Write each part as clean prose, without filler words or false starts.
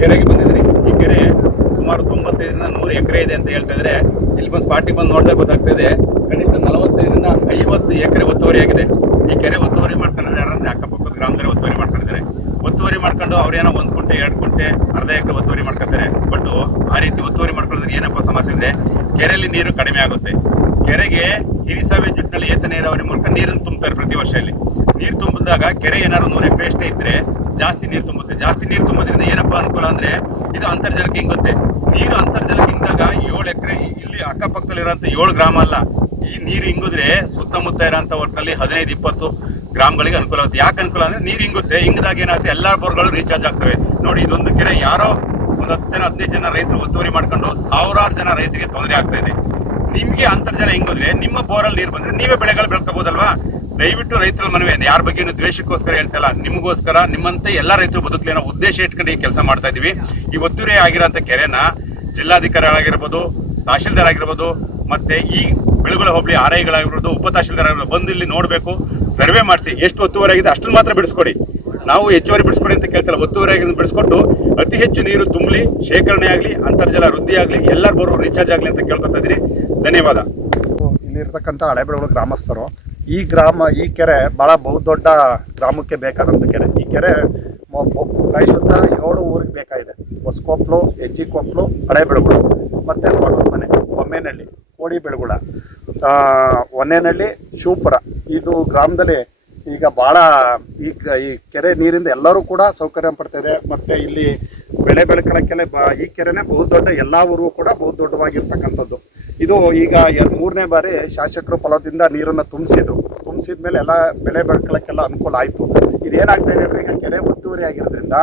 ಕೆರೆಗೆ ಬಂದಿದ್ರಿ. ಈ ಕೆರೆ ಸುಮಾರು 95ರಿಂದ 100 ಎಕರೆ ಇದೆ ಅಂತ ಹೇಳ್ತಾ ಇದ್ರೆ, ಇಲ್ಲಿ ಬಂದು ಸ್ಪಾಟಿಗೆ ಬಂದು ನೋಡಿದಾಗ ಗೊತ್ತಾಗ್ತಾ ಇದೆ ಕನಿಷ್ಠ 45ರಿಂದ 50 ಎಕರೆ ಒತ್ತುವರಿ ಆಗಿದೆ. ಈ ಕೆರೆ ಒತ್ತುವರಿ ಮಾಡ್ಕೊಂಡಿದ್ದಾರೆ ಯಾರಂದ್ರೆ ಅಕ್ಕಪಕ್ಕದ ಗ್ರಾಮದಲ್ಲಿ ಒತ್ತುವರಿ ಮಾಡ್ಕೊಂಡಿದ್ದಾರೆ. ಒತ್ತುವರಿ ಮಾಡ್ಕೊಂಡು ಅವ್ರೇನೋ 1 ಕುಂಟೆ 2 ಕುಂಟೆ ಅರ್ಧ ಎಕರೆ ಒತ್ತುವರಿ ಮಾಡ್ಕೊತಾರೆ. ಬಟ್ ಆ ರೀತಿ ಒತ್ತುವರಿ ಮಾಡ್ಕೊಳ್ಳೋದ್ರೆ ಏನಪ್ಪ ಸಮಸ್ಯೆ ಅಂದ್ರೆ ಕೆರೆಯಲ್ಲಿ ನೀರು ಕಡಿಮೆ ಆಗುತ್ತೆ. ಕೆರೆಗೆ ಹಿರಿಸಾವೆ ಜುಟ್ಟಿನಲ್ಲಿ ಏತ ನೀರಾವರಿ ಮೂಲಕ ನೀರನ್ನು ತುಂಬ್ತಾರೆ ಪ್ರತಿ ವರ್ಷ. ಇಲ್ಲಿ ನೀರು ತುಂಬಿದಾಗ ಕೆರೆ ಏನಾದ್ರು 100 ಎಕರೆ ಅಷ್ಟೇ ಇದ್ರೆ ಜಾಸ್ತಿ ನೀರು ತುಂಬುತ್ತೆ. ಜಾಸ್ತಿ ನೀರು ತುಂಬೋದ್ರಿಂದ ಏನಪ್ಪ ಅನುಕೂಲ ಅಂದ್ರೆ ಇದು ಅಂತರ್ಜಲಕ್ಕೆ ಹಿಂಗುತ್ತೆ. ನೀರು ಅಂತರ್ಜಲಕ್ಕೆ ಹಿಂದಾಗ 7 ಎಕರೆ ಇಲ್ಲಿ ಅಕ್ಕಪಕ್ಕದಲ್ಲಿರೋಂಥ 7 ಗ್ರಾಮ ಅಲ್ಲ, ಈ ನೀರು ಹಿಂಗಿದ್ರೆ ಸುತ್ತಮುತ್ತ ಇರೋಂಥ ಒಟ್ಟಿನಲ್ಲಿ 15-20 ಗ್ರಾಮಗಳಿಗೆ ಅನುಕೂಲ ಆಗುತ್ತೆ. ಯಾಕೆ ಅನುಕೂಲ ಅಂದ್ರೆ ನೀರು ಹಿಂಗುತ್ತೆ. ಹಿಂಗದಾಗ ಏನಾಗುತ್ತೆ, ಎಲ್ಲಾ ಬೋರ್ಗಳು ರೀಚಾರ್ಜ್ ಆಗ್ತವೆ. ನೋಡಿ, ಇದೊಂದು ಕೆರೆ ಯಾರೋ ಒಂದು 10 ಜನ 15 ಜನ ರೈತರು ಒತ್ತುವರಿ ಮಾಡ್ಕೊಂಡು ಸಾವಿರಾರು ಜನ ರೈತರಿಗೆ ತೊಂದರೆ ಆಗ್ತಾ ಇದೆ. ನಿಮ್ಗೆ ಅಂತರ್ಜಲ ಹಿಂಗೋದ್ರೆ ನಿಮ್ಮ ಬೋರಲ್ಲಿ ನೀರು ಬಂದ್ರೆ ನೀವೇ ಬೆಳೆಗಳು ಬೆಳ್ಕೋಬಹುದಲ್ವಾ? ದಯವಿಟ್ಟು ರೈತರ ಮನವಿ, ಯಾರ ಬಗ್ಗೆ ದ್ವೇಷಕ್ಕೋಸ್ಕರ ಹೇಳ್ತಲ್ಲ, ನಿಮಗೋಸ್ಕರ, ನಿಮ್ಮಂತೆ ಎಲ್ಲ ರೈತರು ಬದುಕಲಿ ಅನ್ನೋ ಉದ್ದೇಶ ಇಟ್ಕೊಂಡು ಈ ಕೆಲಸ ಮಾಡ್ತಾ ಇದೀವಿ. ಈ ಒತ್ತುವರಿ ಆಗಿರೋಂಥ ಕೆರೆನ ಜಿಲ್ಲಾಧಿಕಾರಿಗಳಾಗಿರ್ಬೋದು, ತಹಶೀಲ್ದಾರ್ ಆಗಿರ್ಬೋದು, ಮತ್ತೆ ಈ ಬೆಳಗುಳ ಹೋಬಳಿ ಆರ್ಐಗಳಾಗಿರ್ಬೋದು, ಉಪ ತಹಶೀಲ್ದಾರ್ ಆಗಿರ್ಬೋದು ಬಂದು ಇಲ್ಲಿ ನೋಡಬೇಕು, ಸರ್ವೆ ಮಾಡಿಸಿ ಎಷ್ಟು ಒತ್ತುವರಿ ಆಗಿದೆ ಅಷ್ಟನ್ನು ಮಾತ್ರ ಬಿಡಿಸ್ಕೊಡಿ. ನಾವು ಹೆಚ್ಚುವರಿ ಬಿಡಿಸ್ಕೊಡಿ ಅಂತ ಕೇಳ್ತಲ್ಲ, ಒತ್ತುವರಿ ಆಗಿ ಬಿಡಿಸ್ಕೊಟ್ಟು ಅತಿ ಹೆಚ್ಚು ನೀರು ತುಂಬಲಿ, ಶೇಖರಣೆ ಆಗಲಿ, ಅಂತರ್ಜಲ ವೃದ್ಧಿ ಆಗಲಿ, ಎಲ್ಲರೂ ಬರೋ ರೀಚಾರ್ಜ್ ಆಗಲಿ ಅಂತ ಕೇಳ್ಕೊತಾ ಇದ್ದೀನಿ. ಧನ್ಯವಾದ. ಇಲ್ಲಿರ್ತಕ್ಕಂಥ ಹಳೆಬೆಳಗೊಳ ಗ್ರಾಮಸ್ಥರು, ಈ ಕೆರೆ ಭಾಳ ಬಹುದೊಡ್ಡ ಗ್ರಾಮಕ್ಕೆ ಬೇಕಾದಂಥ ಕೆರೆ. ಈ ಕೆರೆ ಸುತ್ತ 7 ಊರಿಗೆ ಬೇಕಾಗಿದೆ. ಹೊಸಕೊಪ್ಲು, ಹೆಜ್ಜಿಕೊಪ್ಲು, ಹಳೆಬೆಳಗೊಳ ಮತ್ತು ತೋಟದ ಮನೆ, ಬೊಮ್ಮೇನಹಳ್ಳಿ, ಕೋಡಿಬೆಳಗೊಳ, ಹೊನ್ನೇನಹಳ್ಳಿ, ಶಿವಪುರ. ಇದು ಗ್ರಾಮದಲ್ಲಿ ಈಗ ಭಾಳ ಈ ಕೆರೆ ನೀರಿಂದ ಎಲ್ಲರೂ ಕೂಡ ಸೌಕರ್ಯ ಪಡ್ತಾಯಿದೆ. ಮತ್ತು ಇಲ್ಲಿ ಬೆಳೆ ಬೆಳ್ಕೊಳ್ಳೋಕ್ಕೆಲ್ಲ ಈ ಕೆರೆನೇ ಬಹುದೊಡ್ಡ, ಎಲ್ಲ ಊರಿಗೂ ಕೂಡ ಬಹುದೊಡ್ಡವಾಗಿರ್ತಕ್ಕಂಥದ್ದು. ಇದು ಈಗ 3ನೇ ಬಾರಿ ಶಾಸಕರು ಫಲದಿಂದ ನೀರನ್ನು ತುಂಬಿಸಿದ ಮೇಲೆ ಎಲ್ಲ ಬೆಳೆ ಬೆಳ್ಕೊಳ್ಳೋಕ್ಕೆಲ್ಲ ಅನುಕೂಲ ಆಯಿತು. ಇದೇನಾಗ್ತಾ ಇದೆ ಅಂದರೆ, ಈಗ ಕೆರೆ ಒತ್ತುವರಿ ಆಗಿರೋದ್ರಿಂದ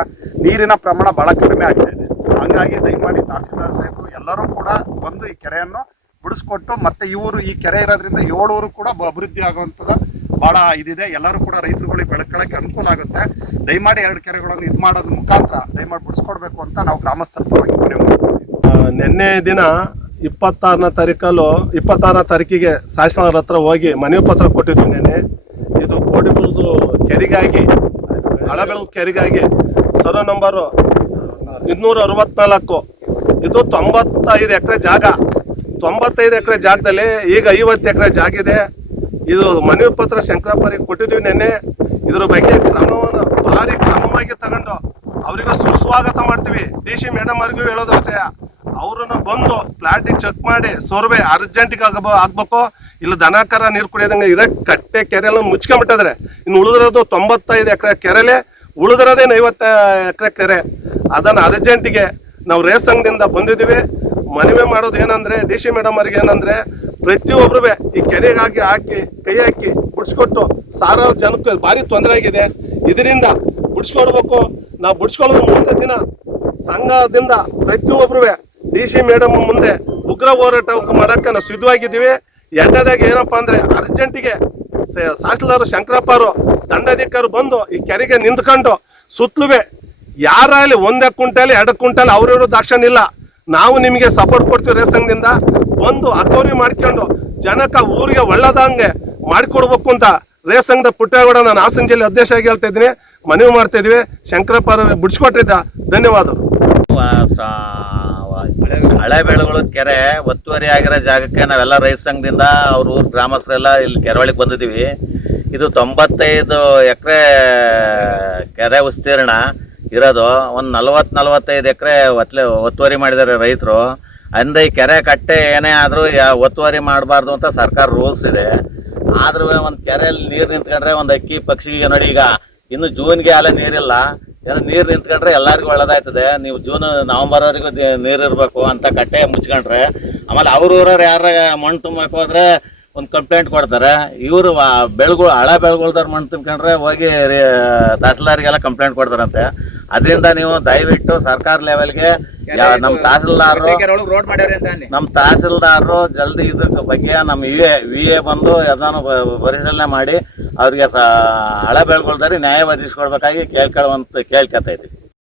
ನೀರಿನ ಪ್ರಮಾಣ ಭಾಳ ಕಡಿಮೆ ಆಗ್ತಾ ಇದೆ. ಹಾಗಾಗಿ ದಯಮಾಡಿ ತಹಸೀಲ್ದಾರ್ ಸಾಹೇಬರು ಎಲ್ಲರೂ ಕೂಡ ಬಂದು ಈ ಕೆರೆಯನ್ನು ಬಿಡಿಸ್ಕೊಟ್ಟು, ಮತ್ತು ಈ ಕೆರೆ ಇರೋದ್ರಿಂದ 7 ಊರು ಕೂಡ ಅಭಿವೃದ್ಧಿ ಆಗುವಂಥದ್ದು ಭಾಳ ಇದಿದೆ. ಎಲ್ಲರೂ ಕೂಡ ರೈತರುಗಳಿಗೆ ಬೆಳ್ಕೊಳ್ಳೋಕ್ಕೆ ಅನುಕೂಲ ಆಗುತ್ತೆ. ದಯಮಾಡಿ 2 ಕೆರೆಗಳನ್ನು ಇದು ಮಾಡೋದ್ರ ಮುಖಾಂತರ ದಯಮಾಡಿ ಬಿಡಿಸ್ಕೊಡ್ಬೇಕು ಅಂತ ನಾವು ಗ್ರಾಮಸ್ಥರ ಪರವಾಗಿ ಮನವಿ ಮಾಡ್ತೀವಿ. ನಿನ್ನೆ ದಿನ 26ನೇ ತಾರೀಕಿಗೆ ಶಾಸಕರ ಹತ್ರ ಹೋಗಿ ಮನವಿ ಪತ್ರ ಕೊಟ್ಟಿದ್ವಿ. ನಿನ್ನೆ ಇದು ಕೋಡಿಬೆಳದು ಕೆರೆಗಾಗಿ, ಹಳೆಬೆಳಗು ಕೆರೆಗಾಗಿ ಸರ್ವೆ ನಂಬರು 264. ಇದು 95 ಎಕರೆ ಜಾಗ. 95 ಎಕರೆ ಜಾಗದಲ್ಲಿ ಈಗ 50 ಎಕರೆ ಜಾಗ ಇದೆ. ಇದು ಮನವಿ ಪತ್ರ ಶಂಕರಪ್ಪರಿಗೆ ಕೊಟ್ಟಿದ್ವಿ ನಿನ್ನೆ. ಇದ್ರ ಬಗ್ಗೆ ಕ್ರಮವನ್ನು ಭಾರಿ ಕ್ರಮವಾಗಿ ತಗೊಂಡು ಅವರಿಗೆ ಸುಸ್ವಾಗತ ಮಾಡ್ತೀವಿ. DC ಮೇಡಮ್ ಅವ್ರಿಗೂ ಹೇಳೋದು ಅಷ್ಟೇ, ಅವ್ರನ್ನ ಬಂದು ಪ್ಲಾಟಿಗೆ ಚೆಕ್ ಮಾಡಿ ಸರ್ವೆ ಅರ್ಜೆಂಟಿಗೆ ಆಗ್ಬೇಕು. ಇಲ್ಲ ದನಕರ ನೀರು ಕುಡಿಯೋದಂಗೆ ಇರೋ ಕಟ್ಟೆ ಕೆರೆಲ್ಲ ಮುಚ್ಕೊಂಡ್ಬಿಟ್ಟಿದ್ರೆ ಇನ್ನು ಉಳಿದಿರೋದು 95 ಎಕರೆ ಕೆರೆಲೆ, ಉಳಿದಿರೋದೇನು 50 ಎಕರೆ ಕೆರೆ. ಅದನ್ನು ಅರ್ಜೆಂಟಿಗೆ ನಾವು ರೇಸ್ ಸಂಘದಿಂದ ಬಂದಿದ್ದೀವಿ. ಮನವಿ ಮಾಡೋದು ಏನಂದರೆ, DC ಮೇಡಮ್ ಅವ್ರಿಗೆ ಏನಂದರೆ, ಪ್ರತಿಯೊಬ್ಬರೂ ಈ ಕೆರೆಗಾಗಿ ಕೈ ಹಾಕಿ ಬಿಡಿಸ್ಕೊಟ್ಟು ಸಾವಿರಾರು ಜನಕ್ಕೆ ಭಾರಿ ತೊಂದರೆ ಆಗಿದೆ. ಇದರಿಂದ ಬಿಡಿಸ್ಕೊಡ್ಬೇಕು. ನಾವು ಬಿಡಿಸ್ಕೊಳ್ಳೋದು ಮುಂದೆ ದಿನ ಸಂಘದಿಂದ ಪ್ರತಿಯೊಬ್ಬರೂ DC ಮೇಡಮ್ ಮುಂದೆ ಉಗ್ರ ಹೋರಾಟ ಮಾಡೋಕ್ಕೆ ನಾವು ಸಿದ್ಧವಾಗಿದ್ದೀವಿ. ಎರಡನೇದಾಗ ಏನಪ್ಪ ಅಂದರೆ, ಅರ್ಜೆಂಟಿಗೆ ತಹಸೀಲ್ದಾರ್ ಶಂಕರಪ್ಪ ಅವರು, ದಂಡಾಧಿಕಾರಿ ಬಂದು ಈ ಕೆರೆಗೆ ನಿಂತ್ಕೊಂಡು ಸುತ್ತಲೂ ಯಾರಲ್ಲಿ 1 ಕ್ವಿಂಟಲ್ 2 ಕ್ವಿಂಟಲ್ ಅವ್ರಿರೋ ದಾಕ್ಷಣ್ಯ ಇಲ್ಲ. ನಾವು ನಿಮಗೆ ಸಪೋರ್ಟ್ ಕೊಡ್ತೀವಿ. ರೇಸ್ ಸಂಘದಿಂದ ಬಂದು ಅಕೌರಿ ಮಾಡ್ಕೊಂಡು ಜನಕ್ಕೆ ಊರಿಗೆ ಒಳ್ಳೇದಂಗೆ ಮಾಡಿಕೊಡ್ಬೇಕು ಅಂತ ರೇಸ್ ಸಂಘದ ಪುಟ್ಟೇಗೌಡ, ನಾನು ಹಾಸನ ಜಿಲ್ಲೆ ಅಧ್ಯಕ್ಷ ಆಗಿ ಹೇಳ್ತಾ ಇದ್ದೀನಿ, ಮನವಿ ಮಾಡ್ತಾ ಇದ್ವಿ. ಶಂಕರಪ್ಪ ಅವರು ಬಿಡಿಸ್ಕೊಟ್ಟಿದ್ದ. ಧನ್ಯವಾದಗಳು. ಹಳೆಬೆಳಗೊಳ ಕೆರೆ ಒತ್ತುವರಿ ಆಗಿರೋ ಜಾಗಕ್ಕೆ ನಾವೆಲ್ಲ ರೈತ ಸಂಘದಿಂದ ಅವ್ರ ಊರು ಗ್ರಾಮಸ್ಥರೆಲ್ಲ ಇಲ್ಲಿ ಕೆರೆ ಒಳಗೆ ಬಂದಿದ್ದೀವಿ. ಇದು 95 ಎಕರೆ ಕೆರೆ ವಿಸ್ತೀರ್ಣ ಇರೋದು. ಒಂದು 40-45 ಎಕರೆ ಒತ್ತುವರಿ ಮಾಡಿದ್ದಾರೆ ರೈತರು. ಅಂದರೆ ಈ ಕೆರೆ ಕಟ್ಟೆ ಏನೇ ಆದರೂ ಒತ್ತುವರಿ ಮಾಡಬಾರ್ದು ಅಂತ ಸರ್ಕಾರ ರೂಲ್ಸ್ ಇದೆ. ಆದ್ರೂ ಒಂದು ಕೆರೆಯಲ್ಲಿ ನೀರು ನಿಂತ್ಕೊಂಡ್ರೆ ಒಂದು ಅಕ್ಕಿ ಪಕ್ಷಿಗೆ ನೋಡಿ, ಈಗ ಇನ್ನು ಜೂನ್ಗೆ ಅಲ್ಲೇ ನೀರಿಲ್ಲ. ಏನೋ ನೀರು ನಿಂತ್ಕೊಂಡ್ರೆ ಎಲ್ಲರಿಗೂ ಒಳ್ಳೇದಾಯ್ತದೆ. ನೀವು ನವಂಬರ್ವರೆಗೂ ನೀರು ಇರಬೇಕು ಅಂತ ಕಟ್ಟೆ ಮುಚ್ಕೊಂಡ್ರೆ, ಆಮೇಲೆ ಅವ್ರೂರವ್ರು ಯಾರ ಮಣ್ಣು ತುಂಬಕ್ಕೆ ಹೋದ್ರೆ ಒಂದು ಕಂಪ್ಲೇಂಟ್ ಕೊಡ್ತಾರೆ. ಇವರು ಹಳೆ ಬೆಳಗೊಳದವ್ರು ಮಣ್ಣು ತುಂಬ್ಕೊಂಡ್ರೆ ಹೋಗಿ ತಹಸೀಲ್ದಾರಿಗೆಲ್ಲ ಕಂಪ್ಲೇಂಟ್ ಕೊಡ್ತಾರಂತೆ. ಅದರಿಂದ ನೀವು ದಯವಿಟ್ಟು ಸರ್ಕಾರ ಲೆವೆಲ್ಗೆ ನಮ್ಮ ತಹಸೀಲ್ದಾರರು ಜಲ್ದಿ ಇದ್ರ ಬಗ್ಗೆ ನಮ್ಮ ವಿ ಎ ಬಂದು ಅದನ್ನು ಪರಿಶೀಲನೆ ಮಾಡಿ ಅವ್ರಿಗೆ ಹಳೆ ಬೆಳಗೊಳದವ್ರಿಗೆ ನ್ಯಾಯ ಒದಗಿಸ್ಕೊಡ್ಬೇಕಾಗಿ ಕೇಳ್ಕೊಳ್ತಾ ಇದ್ದೀವಿ.